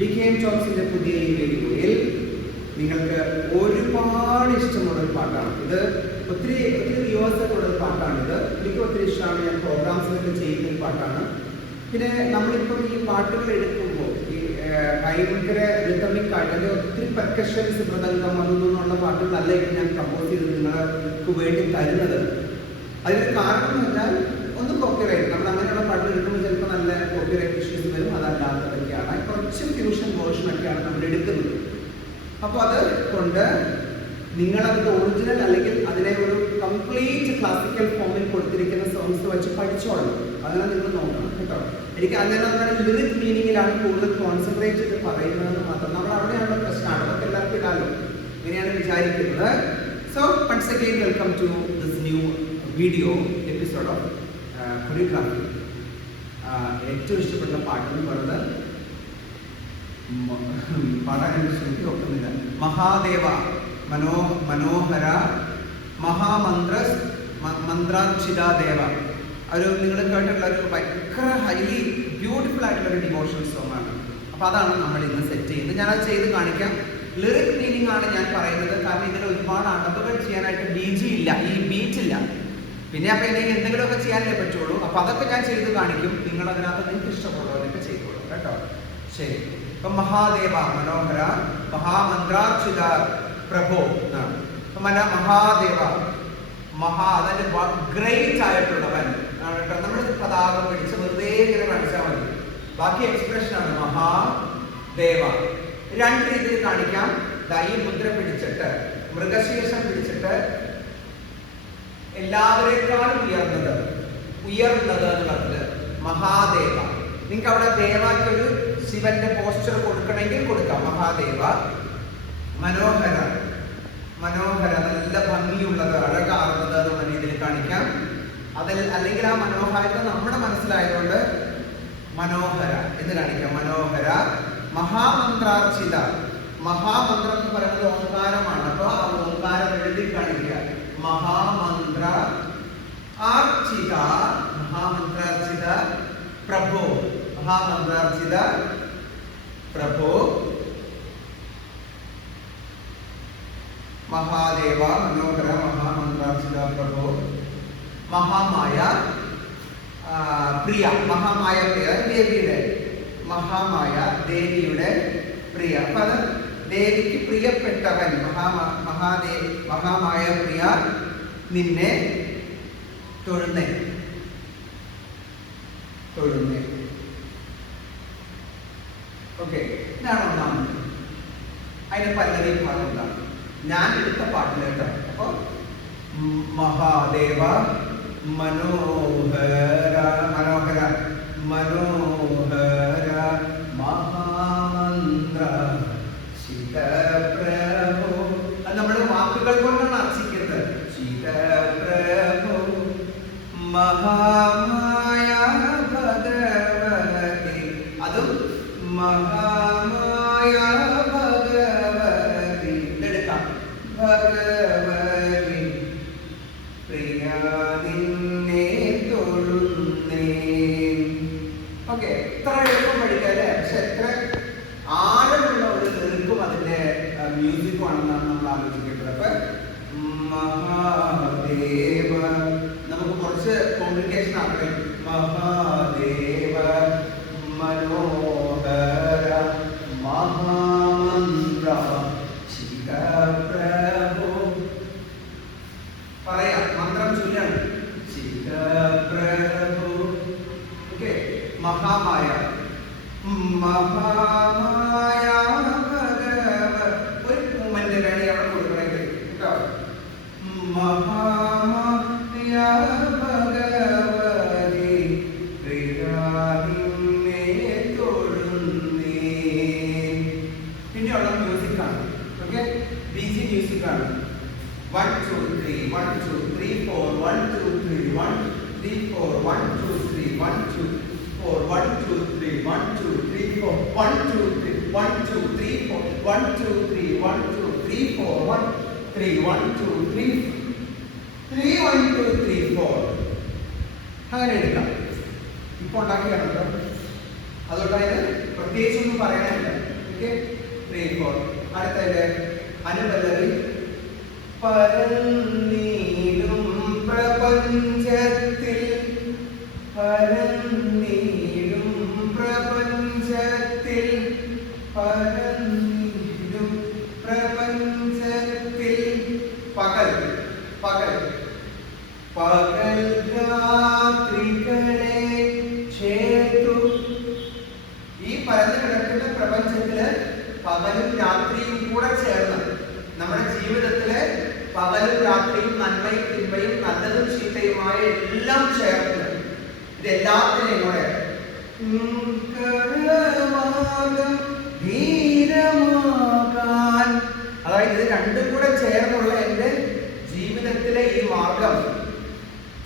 ഡികെഎം ടോക്സിന്റെ പുതിയ ഈ വീഡിയോയിൽ നിങ്ങൾക്ക് ഒരുപാട് ഇഷ്ടമുള്ളൊരു പാട്ടാണ് ഇത്. ഒത്തിരി വ്യൂവേഴ്സൊക്കെയുള്ളൊരു പാട്ടാണിത്. എനിക്ക് ഒത്തിരി ഇഷ്ടമാണ്. ഞാൻ പ്രോഗ്രാംസിലൊക്കെ ചെയ്യുന്ന ഒരു പാട്ടാണ്. പിന്നെ നമ്മളിപ്പം ഈ പാട്ടുകൾ എടുക്കുമ്പോൾ ഈ ഭയങ്കര റിതമിക് ആയിട്ട് അല്ലെങ്കിൽ ഒത്തിരി പെർക്കഷൻസ് മൃദംഗം അതൊന്നുള്ള പാട്ടുകളല്ല ഞാൻ കമ്പോസ് ചെയ്ത് നിങ്ങൾക്ക് വേണ്ടി തരുന്നത്. അതിന് കാരണം എന്ന് പറഞ്ഞാൽ ഒന്ന് കോപ്പിറൈറ്റ്. നമ്മൾ അങ്ങനെയുള്ള പാട്ടുകൾ എടുക്കുമ്പോൾ ചിലപ്പോൾ നല്ല കോപ്പിറൈറ്റ് ഇഷ്യൂസ് വരും. അതല്ലാത്തതൊക്കെയാണ് കുറച്ച് ഫ്യൂഷൻ വേർഷനൊക്കെയാണ് നമ്മൾ എടുക്കുന്നത്. അപ്പോൾ അത് കൊണ്ട് നിങ്ങളതിൻ്റെ ഒറിജിനൽ അല്ലെങ്കിൽ അതിനെ ഒരു കംപ്ലീറ്റ് ക്ലാസിക്കൽ ഫോമിൽ കൊടുത്തിരിക്കുന്ന സോങ്സ് വെച്ച് പഠിച്ചോളണം. അങ്ങനെ നിങ്ങൾ നോക്കണം കേട്ടോ. എനിക്ക് അങ്ങനെ നമ്മുടെ ലിറിക് മീനിങ്ങിലാണ് കൂടുതൽ കോൺസെൻട്രേറ്റ് ചെയ്ത് പറയുന്നതെന്ന് മാത്രം. നമ്മൾ അവിടെയുള്ള പ്രശ്നമാണ്. നമുക്ക് എല്ലാവർക്കും ഇടാലോ, ഇങ്ങനെയാണ് വിചാരിക്കുന്നത്. So once again welcome to this new video episode of choreography. ഏറ്റവും ഇഷ്ടപ്പെട്ട പാട്ടെന്ന് പറയുന്നത് പാടാൻ ശ്രമിക്കും ഒക്കുന്നില്ല. മഹാദേവ മനോഹര മന്ത്രാർച്ചിതാദേവ. ഒരു നിങ്ങൾ കേട്ടിട്ടുള്ള ഒരു ഭയങ്കര ഹൈലി ബ്യൂട്ടിഫുൾ ആയിട്ടുള്ള ഒരു ഡിവോഷണൽ സോങ് ആണ്. അപ്പോൾ അതാണ് നമ്മൾ ഇന്ന് സെറ്റ് ചെയ്യുന്നത്. ഞാനത് ചെയ്ത് കാണിക്കാം. ലിറിക് മീനിങ് ആണ് ഞാൻ പറയുന്നത്. കാരണം ഇതിൽ ഒരുപാട് അടവുകൾ ചെയ്യാനായിട്ട് ഇല്ല, ഈ ബീറ്റില്ല. പിന്നെ അപ്പോൾ എനിക്ക് എന്തെങ്കിലുമൊക്കെ ചെയ്യാനേ പറ്റുള്ളൂ. അപ്പോൾ അതൊക്കെ ഞാൻ ചെയ്ത് കാണിക്കും. നിങ്ങൾ അതിനകത്ത് നിങ്ങൾക്ക് ഇഷ്ടപ്പെടുന്നതൊക്കെ ചെയ്തോളൂ കേട്ടോ. ശരി. ഇപ്പം മഹാദേവ മനോഹര മഹാമന്ത്രാർച്ചിത പ്രഭോ എന്നാണ്. മഹാദേവ അതായത് ഗ്രേറ്റ് ആയിട്ടുള്ളവൻ കേട്ടോ. നമ്മൾ പതാകം പിടിച്ച് വെറുതെ ഇങ്ങനെ കാണിച്ചാൽ മതി. ബാക്കി എക്സ്പ്രഷനാണ് മഹാദേവ. രണ്ട് രീതിയിൽ കാണിക്കാം. ഈ മുദ്ര പിടിച്ചിട്ട് മൃഗശീർഷം പിടിച്ചിട്ട് എല്ലാവരെക്കാളും ഉയർന്നത് എന്ന് പറഞ്ഞത് മഹാദേവ. നിങ്ങൾക്ക് അവിടെ ദേവയ്ക്കൊരു ശിവന്റെ പോസ്റ്റർ കൊടുക്കണമെങ്കിൽ കൊടുക്കാം. മഹാദേവ മനോഹര നല്ല ഭംഗിയുള്ളത് അഴകാർന്നത് എന്നുള്ള രീതിയിൽ കാണിക്കാം. അതിൽ അല്ലെങ്കിൽ ആ മനോഹാരിത നമ്മുടെ മനസ്സിലായതുകൊണ്ട് മനോഹര എന്ന് കാണിക്കാം. മനോഹര മഹാമന്ത്രാർച്ചിത. മഹാമന്ത്രം എന്ന് പറയുന്നത് ഓംകാരമാണ്. അപ്പോൾ ആ ഓംകാരം എഴുതി കാണിക്കുക. മഹാമന്ത്രാർച്ചിത പ്രഭോ. മഹാമന്ത്രാർച്ചിത പ്രഭോ മഹാദേവ മനോഹര മഹാമന്ത്രാർച്ചിത പ്രഭോ. മഹാമായ പ്രിയ. മഹാമായ പ്രിയ ദേവിയുടെ ദേവിയുടെ പ്രിയ. അപ്പൊ അത് ദേവിക്ക് പ്രിയപ്പെട്ടവൻ മഹാമായ പ്രിയ നിന്നെ തൊഴുന്നേ. ഓക്കെ, ഇതാണ് ഒന്നാമത്. അതിന് പല്ലവി ഭാഗം എന്താണ് ഞാൻ എടുത്ത പാട്ടിൽ കേട്ടോ. അപ്പൊ മഹാദേവ മനോഹര മഹാമന്ത്ര ശിവപ്രഭോ. അത് നമ്മൾ വാക്കുകൾ കൊണ്ടാണ് അർച്ചിക്കുന്നത്. ശിവപ്രഭോ മഹാമായ ഭഗവതി. അതും മഹാമായ ഭഗവതി. ഇതെടുക്കാം. ഭഗവതി പ്രിയ നിന്നെ തൊഴുന്നേ. ഓക്കെ, ഇത്ര എളുപ്പം പഠിക്കാം അല്ലേ? പക്ഷെ എത്ര ആഴമുള്ള ഒരു ലിറിക്കും അതിന്റെ മ്യൂസിക്കും ആണെന്നാണ് നമ്മൾ ആലോചിക്കേണ്ടത്. അപ്പൊ മഹാദേവ നമുക്ക് കുറച്ച് കോംപ്ലിക്കേഷൻ ആക്കണം. മഹാദേവ മനോഹര മഹാമന്ത്ര ശിവപ്രഭോ. പറയാം, മന്ത്രം ചൊല്ലാണ്. ശിവപ്രഭോ. ഓക്കെ, മഹാമായ ഒരു മൂമെന്റ് വേണി അവിടെ കൊടുക്കണമെങ്കിൽ കേട്ടോ. മഹാമായ ഭഗവതി പ്രിയാനിന്നെ തൊഴുന്നേ. പിന്നെയുള്ള മ്യൂസിക് ആണ്. ഓക്കെ, ബിജി മ്യൂസിക് ആണ്. 1 2 3 1 2 3 4 1 2 3 1 3 4 1 2 3 1 2 4 1 2 3 1 2 3 4 1 2 3 1 2 3 4 1 2 3 1 2 3 4 1 3 1 2 3 3 1 2 3 4. അങ്ങനെ എടുക്കാം. ഇപ്പോൾ ഉണ്ടാക്കിയാണ് കേട്ടോ. അതുകൊണ്ട് അതിന് പ്രത്യേകിച്ചൊന്നും പറയാനില്ല. ഓക്കെ 3 4. അടുത്തത് അനുപല്ലവി പരന്നീടും പ്രപഞ്ചത്തിൽ പരന്നീടും പ്രപഞ്ചത്തിൽ പരന്നീടും പ്രപഞ്ചത്തിൽ പകൽ പകൽ പകൽ രാത്രികളെ ചേർത്തു. ഈ പരന്നു കിടക്കുന്ന പ്രപഞ്ചത്തില് പകലും രാത്രിയും കൂടെ ചേർന്ന് നമ്മുടെ ജീവിതത്തിലെ പകലും രാത്രിയും നന്മയും തിന്മയും നല്ലതും ചീത്തയുമായ എല്ലാം ചേർന്ന് ഇതെല്ലാത്തിനെയും കൂടെ ധീരമാകാൻ, അതായത് ഇത് രണ്ടും കൂടെ ചേർന്നുള്ള എൻ്റെ ജീവിതത്തിലെ ഈ മാർഗം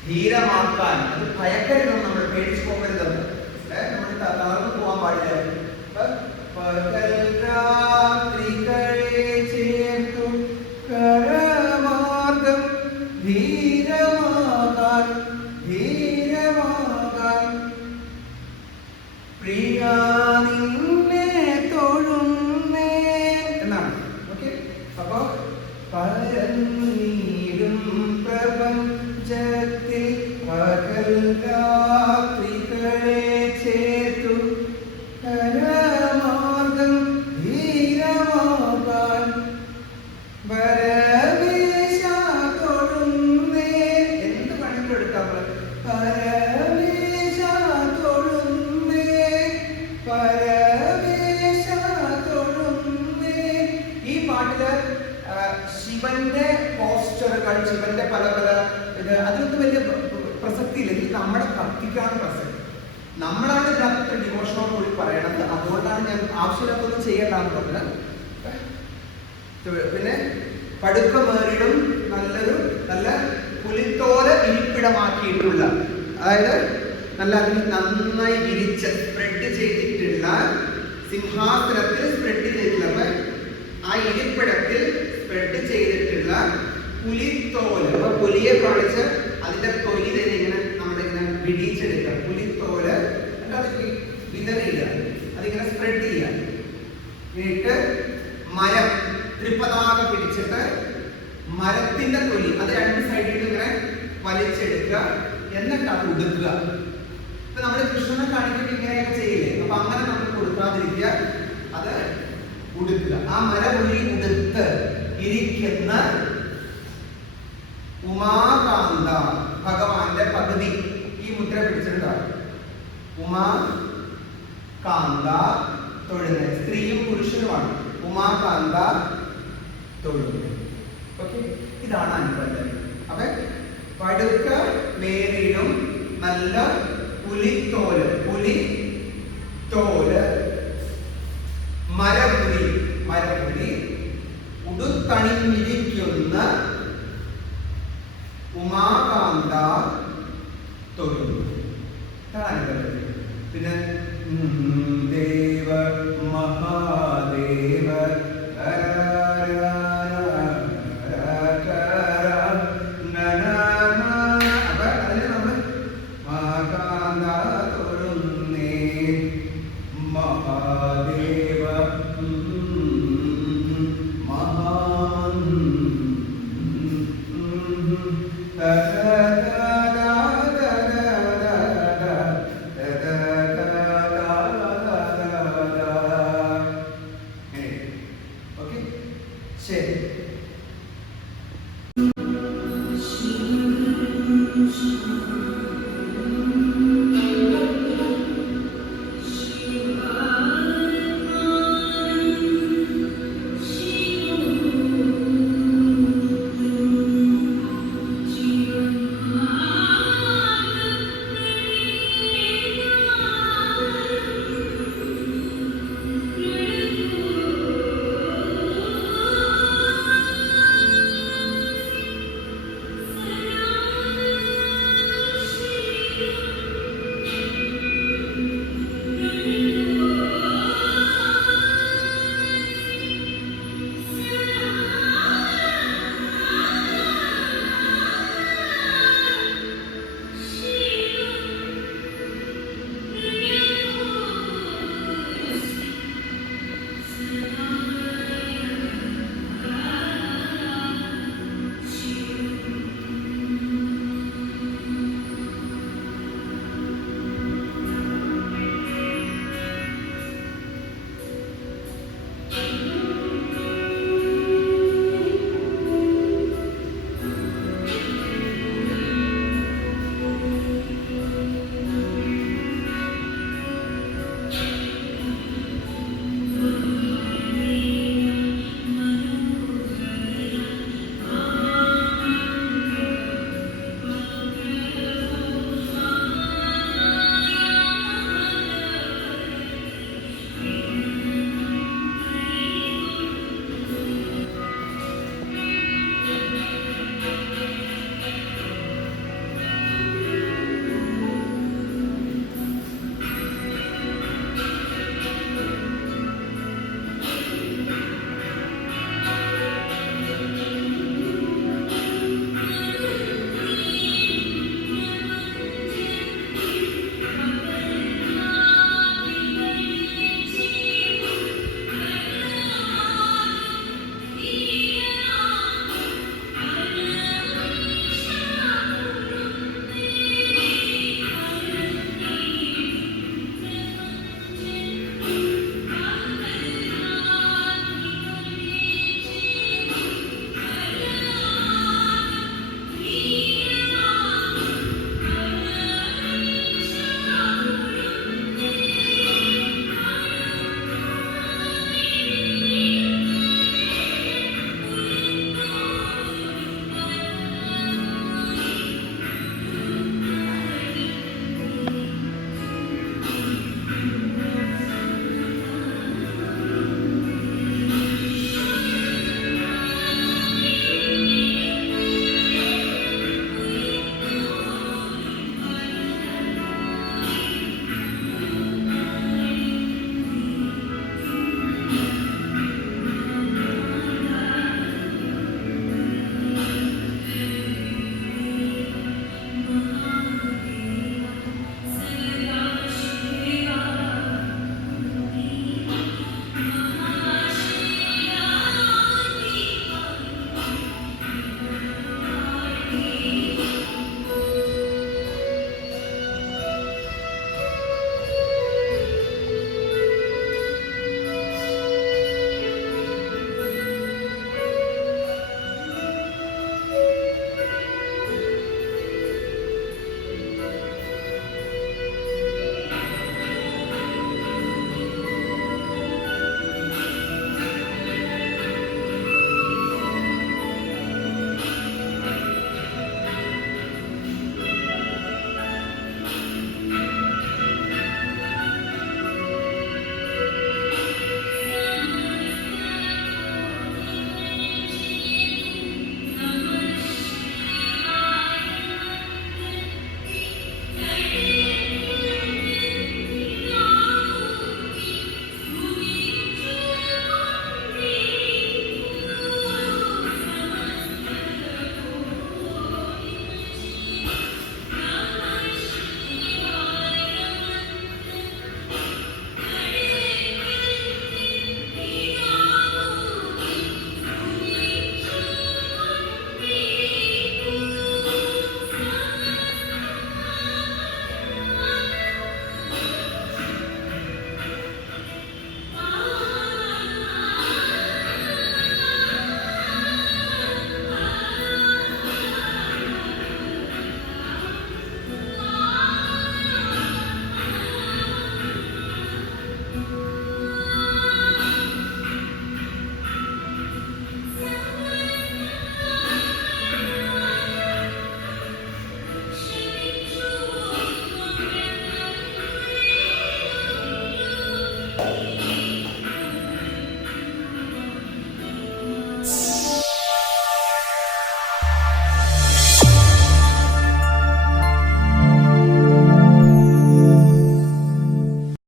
ധീരമാക്കാൻ, അത് ഭയക്കരുതെന്ന് നമ്മൾ പേടിച്ചു പോകരുതെന്ന്, നമ്മൾ തളർന്നു പോകാൻ പാടില്ല. പകൽ രാത്രികളെ ചേർത്തു കരമാർഗം ധീരമാകാൻ ധീരമാകാൻ പ്രിയാ നിന്നെ തൊഴുന്നേ എന്നാണ്. ഓക്കെ, അപ്പൊ പരന്നീടും പ്രപഞ്ചത്തിൽ പകൽ രാത്രികളെ ചേർത്തു കരമാർഗം ധീരമാകാൻ പരമേശ തൊഴുന്നേ. എന്ത് പണിക്കും എടുക്കാം പരമേശ തൊഴുന്നേ പരമേശ തൊഴുന്നേ. ഈ പാട്ടില് ശിവന്റെ പോസ്റ്ററുകൾ, ശിവന്റെ പല പല ഇത് അതിനൊന്നും വലിയ പ്രസക്തിയില്ല. ഇത് നമ്മുടെ ഭക്തിക്കാണ് പ്രസക്തി. നമ്മളാണ് ഇതിനകത്ത് ഡിവോഷനോട് കൂടി പറയണത്. അതുകൊണ്ടാണ് ഞാൻ ആവശ്യമില്ലാത്തൊന്നും ചെയ്യേണ്ടെന്ന് പറഞ്ഞത്. പിന്നെ പടുക്കമേറിടും നല്ലൊരു നല്ല പുലിത്തോല ഇരിപ്പിടമാക്കിയിട്ടുള്ള, അതായത് നല്ല അതിന് നന്നായി വിരിച്ച് സ്പ്രെഡ് ചെയ്തിട്ടുള്ള സിംഹാസനത്തിൽ സ്പ്രെഡ് ചെയ്തിട്ടുള്ള ആ ഇരിപ്പിടത്തിൽ സ്പ്രെഡ് ചെയ്തിട്ടുള്ള പുലിത്തോല്. അപ്പൊ പുലിയെ കാണിച്ച് അതിന്റെ തൊലി തന്നെ ഇങ്ങനെ നമ്മളിങ്ങനെ വിടിച്ചെടുക്കുക. പുലിത്തോല് അത് വിതറിയില്ല, അതിങ്ങനെ സ്പ്രെഡ് ചെയ്യുക. എന്നിട്ട് മരം ത്രിപതാക പിടിച്ചിട്ട് മരത്തിന്റെ തൊലി അത് രണ്ട് സൈഡിൽ ഇങ്ങനെ വലിച്ചെടുക്കുക. എന്നിട്ട് അത് ഉടുക്കുക. ഇപ്പൊ നമ്മൾ കൃഷ്ണനെ കാണിക്കുമ്പോൾ ഇങ്ങനെയൊക്കെ ചെയ്യില്ലേ? അപ്പൊ അങ്ങനെ നമ്മൾ കൊടുക്കാതിരിക്കുക, അത് ഉടുക്കുക. ആ മരപുലി ഉടുത്ത് ഇരിക്കുന്ന ഉമാകാന്ത ഭഗവാന്റെ പകുതി ഈ മുദ്ര പിടിച്ചിട്ടുണ്ടാവും. ഉമാകാന്ത തൊഴുന്നത് സ്ത്രീയും പുരുഷനുമാണ്. ഉമാകാന്ത തൊഴുന്നത്. ഓക്കെ, ഇതാണ് അനുപല്ലവി. അപ്പൊ പടുക്ക മേറിടും നല്ല പുലിത്തോല്, പുലിത്തോല് മരപുലി, മരപുലി ഉടുത്തണിഞ്ഞിരിക്കുന്ന ഉമാകാന്ത തൊഴുന്നു. പിന്നെ ദേവ മഹാദേവ അപ്പൊ അതിന് നമ്മൾ മഹാകാന്ത തൊഴുന്നേ മഹാദേവ മഹാൻ